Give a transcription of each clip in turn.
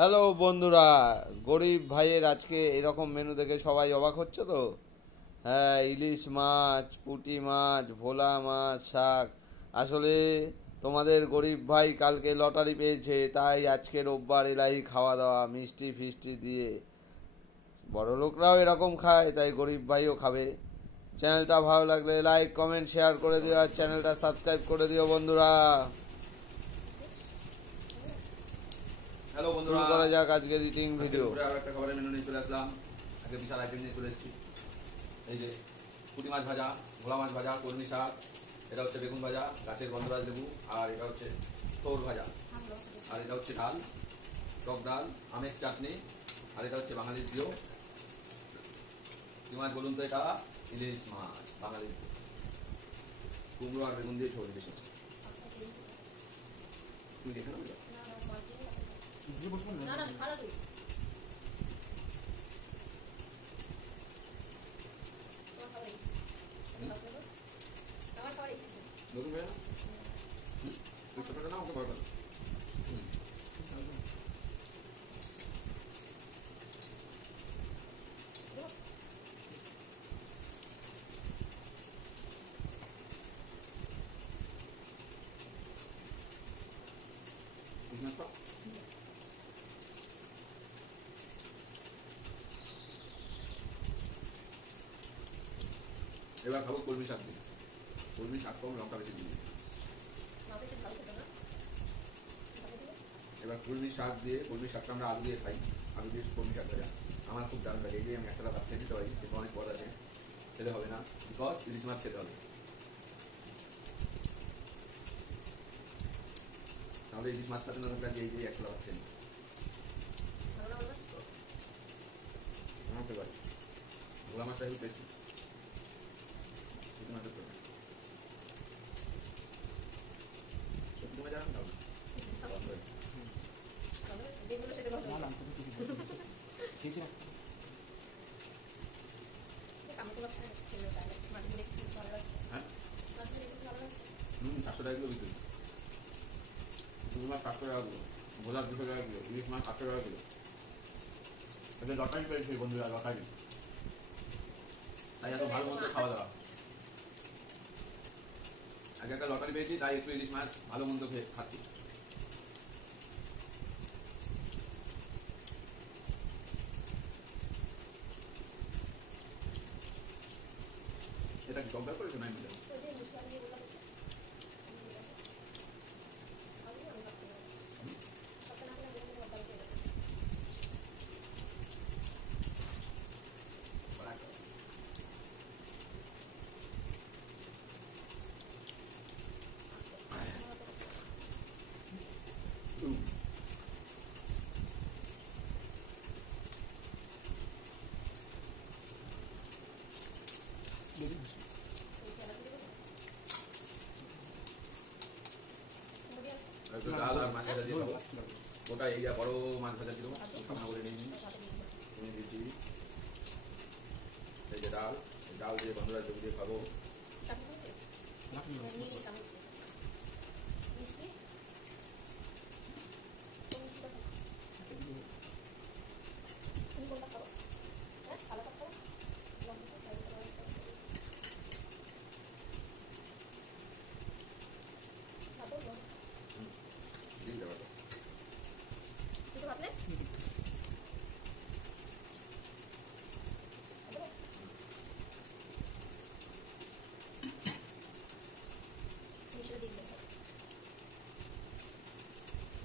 Hello বন্ধুরা, গরিব ভাইয়ের আজকে এরকম মেনু দেখে সবাই অবাক হচ্ছে তো। হ্যাঁ, ইলিশ মাছ, পুঁটি মাছ, ভোলা মাছ, শাক। আসলে তোমাদের গরিব ভাই কালকে লটারি পেয়েছে, তাই আজকে রোববার এলাই খাওয়া দাওয়া মিষ্টি ফিষ্টি দিয়ে। বড় লোকরাও এরকম খায়, তাই গরিব ভাইও খাবে। চ্যানেলটা ভালো লাগলে লাইক কমেন্ট শেয়ার করে দিও, আর চ্যানেলটা সাবস্ক্রাইব করে দিও বন্ধুরা। হ্যালো শুরু বন্ধুরা, করা যাক আজকের ইটিং ভিডিও। আরো একটা খাবারের মেনু নিয়ে চলে আসলাম। আজকে বিশাল আইটেম নিয়ে চলে এসেছি। এই যে পুঁটি মাছ ভাজা, ভোলা মাছ ভাজা, কলমি শাক, এটা হচ্ছে বেগুন ভাজা, গাছের গন্ধরাজ লেবু, আর এটা হচ্ছে থোর ভাজা, আর এটা হচ্ছে ডাল, টক ডাল, আমের চাটনি, আর এটা হচ্ছে বাঙালির প্রিয় কি মাছ বলুন তো? এটা ইলিশ মাছ, বাঙালির প্রিয়। কুমড়ো আর বেগুন দিয়ে ঝোল বেশি। তুমি দেখে নাও। নতুন ভাইয়া তুই ছোটটা না ওকে বড় করো। এবার খাবো কলমি শাক দিয়ে। কলমি শাক কম, লঙ্কা বেশি দিয়ে। এবার কলমি শাক দিয়ে, কলমি শাকটা আমরা আলু দিয়ে খাই। আলু দিয়ে কলমি শাক ভাজা আমার খুব দারুণ লাগে। এই যে আমি একটা ভাত খেয়ে দিতে পারি, কিন্তু অনেক পদ আছে, খেতে হবে না, বিকজ ইলিশ মাছ খেতে হবে। তাহলে ইলিশ মাছ খাতে না থাকলে এই যে একটা ভাত খেয়ে আমাকে পারি। ভোলা মাছটা একটু বেশি মাছের তো সত্যি মজা না হ্যাঁ 400 টাকা কিলো বিক্রি। পুঁটি মাছ 400 টাকা কিলো, ভোলা 200 টাকা কিলো, ইলিশ মাছ 800 টাকা কিলো। এটা লটারি পেয়েছে বন্ধুরা, লটারি। তাই এত ভালো মন্দ খাওয়া দাওয়া। আগে একটা লটারি পেয়েছি, তাই একটু ইলিশ মাছ ভালো মন্দ খেয়ে খাচ্ছি। এটা কি কম্পেয়ার করেছো? নাই মিলে ডাল আর মাছ ভাজা দিয়ে খাবো। ওটা এই যা বড় মাছ ভাজা ছিল, খানা করে নিয়ে তুমি দিচ্ছি। এই যে ডাল, ডাল দিয়ে বন্ধুরা জমি দিয়ে খাবো।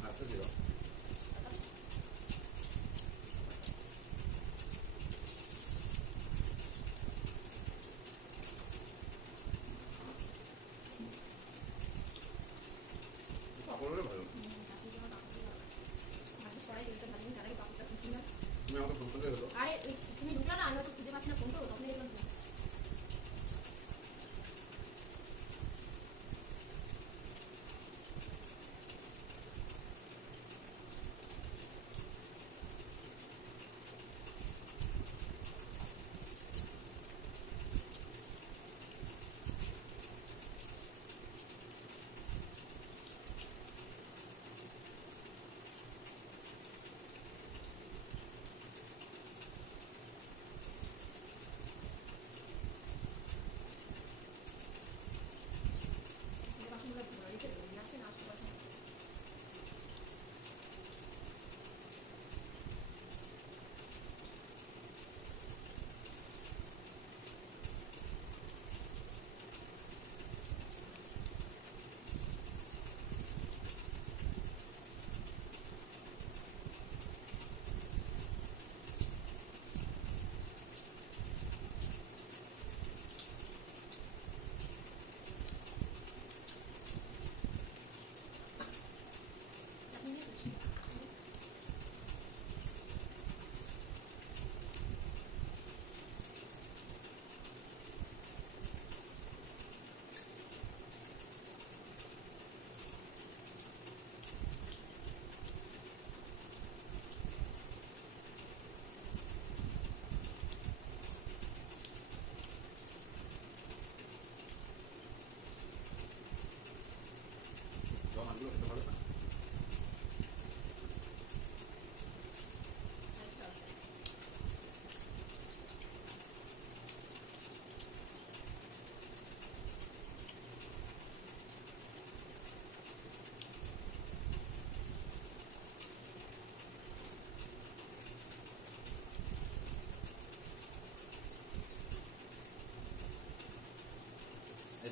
আচ্ছা দিও পাপড় ভালো। তুমি আমাকে ফোন করলে হলো। আরে তুমি ঢুকলা না, আমি হচ্ছে খুঁজে পাচ্ছি না ফোন, তো তখনই দেখলাম।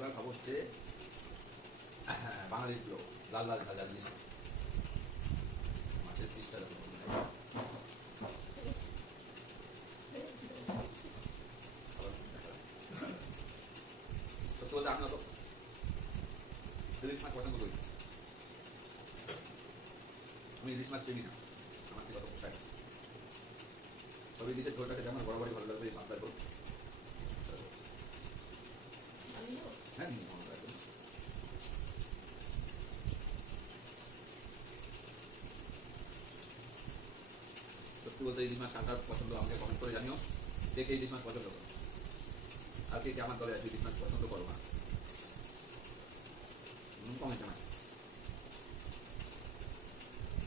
এবার খাবো হচ্ছে বাঙালির প্রিয় লাল লাল ভাজা ইলিশ মাছের পিসটা দেখো সত্যি বলতে আমি অত ইলিশ মাছ পছন্দ করি আমি ইলিশ মাছ চিনি না আমার থেকে অত পোষায় না তবে ইলিশের ঝোলটা খেতে আমার বরাবরই ভালো লাগবে পাতলা ঝোল হ্যাঁ নিন ভালো লাগবে সত্যি বলতে ইলিশ মাছ কার পছন্দ আমাকে কমেন্ট করে জানিও কে কে ইলিশ মাছ পছন্দ করো আর কে কে আমার দলে আছে ইলিশ মাছ পছন্দ করো না নুন কম হয়েছে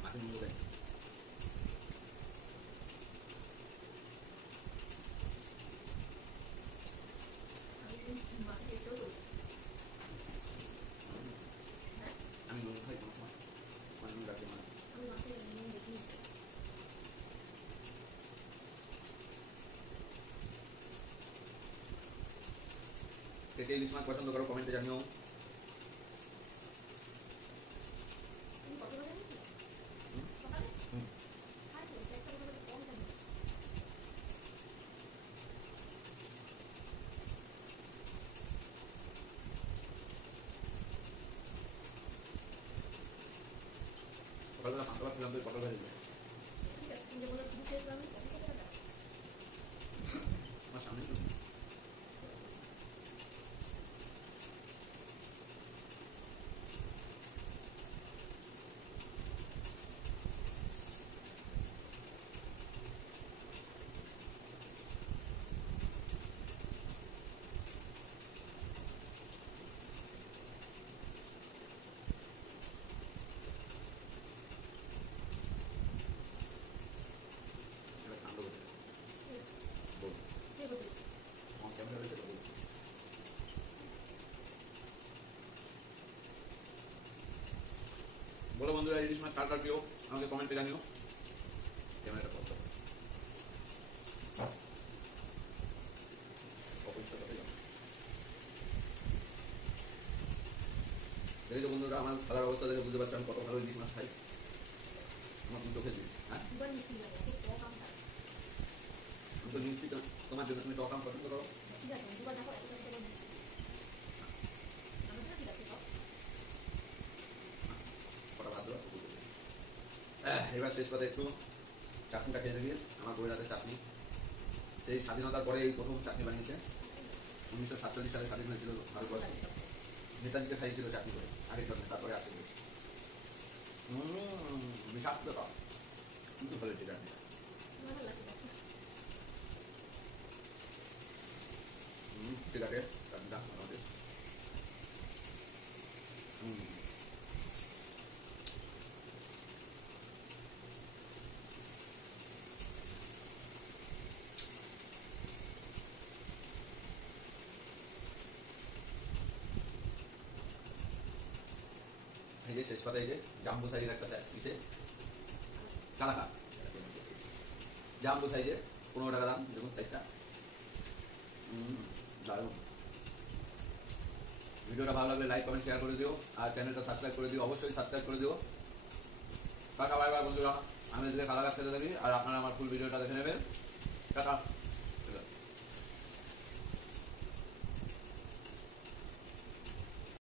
মাছের নুন দেয় আমি নুন খাই কোনো সময় মানে নুন রাখি মানে কে কে ইলিশ মাছ পছন্দ করো কমেন্টে জানিও সকালবেলা পান্তা ভাত খেলাম তো পটল ভাজি আমার সামনে তো ঠান্ডা হয়ে যায় বল আমার ক্যামেরা রয়েছে তো বলো বন্ধুরা ইলিশ মাছ কার কার প্রিয় আমাকে কমেন্টে জানিও ক্যামেরাটা কত দেখি তো বন্ধুরা আমার খাওয়ার অবস্থা দেখে বুঝতে পারছি আমি কত ভালো ইলিশ মাছ খাই আমার তুমি চোখে দিস হ্যাঁ আমি তো মিষ্টি তো তোমার জন্য তুমি টক আম পছন্দ করো কটা ভাত দেওয়া এবার শেষ কথা একটু চাটনিটা খেয়ে দেখি আমার বইয়ের হাতে চাটনি সেই স্বাধীনতার পরে এই প্রথম চাটনি বানিয়েছে 1947 সালে স্বাধীন হয়েছিল ভারতবর্ষ নেতাজিকে খাইয়েছিল চাটনি করে আগের জন্য তারপরে আসে বিষাক্ত তা কিন্তু ভালো এটা চাটনিটা ঠিক আছে চাটনিটা আমাদের এই যে শেষ কথা এই যে জাম্বু সাইজের একটা পিসে কালাকা জাম্বু সাইজের 15 টাকা দাম দেখুন সাইজটা দারুণ ভিডিওটা ভালো লাগলে লাইক কমেন্ট শেয়ার করে দিও আর চ্যানেলটা সাবস্ক্রাইব করে দিও অবশ্যই সাবস্ক্রাইব করে দিও টাটা বাই বাই বন্ধুরা আমি যদি কালাকা খেতে থাকি আর আপনারা আমার ফুল ভিডিওটা দেখে নেবেন টাটা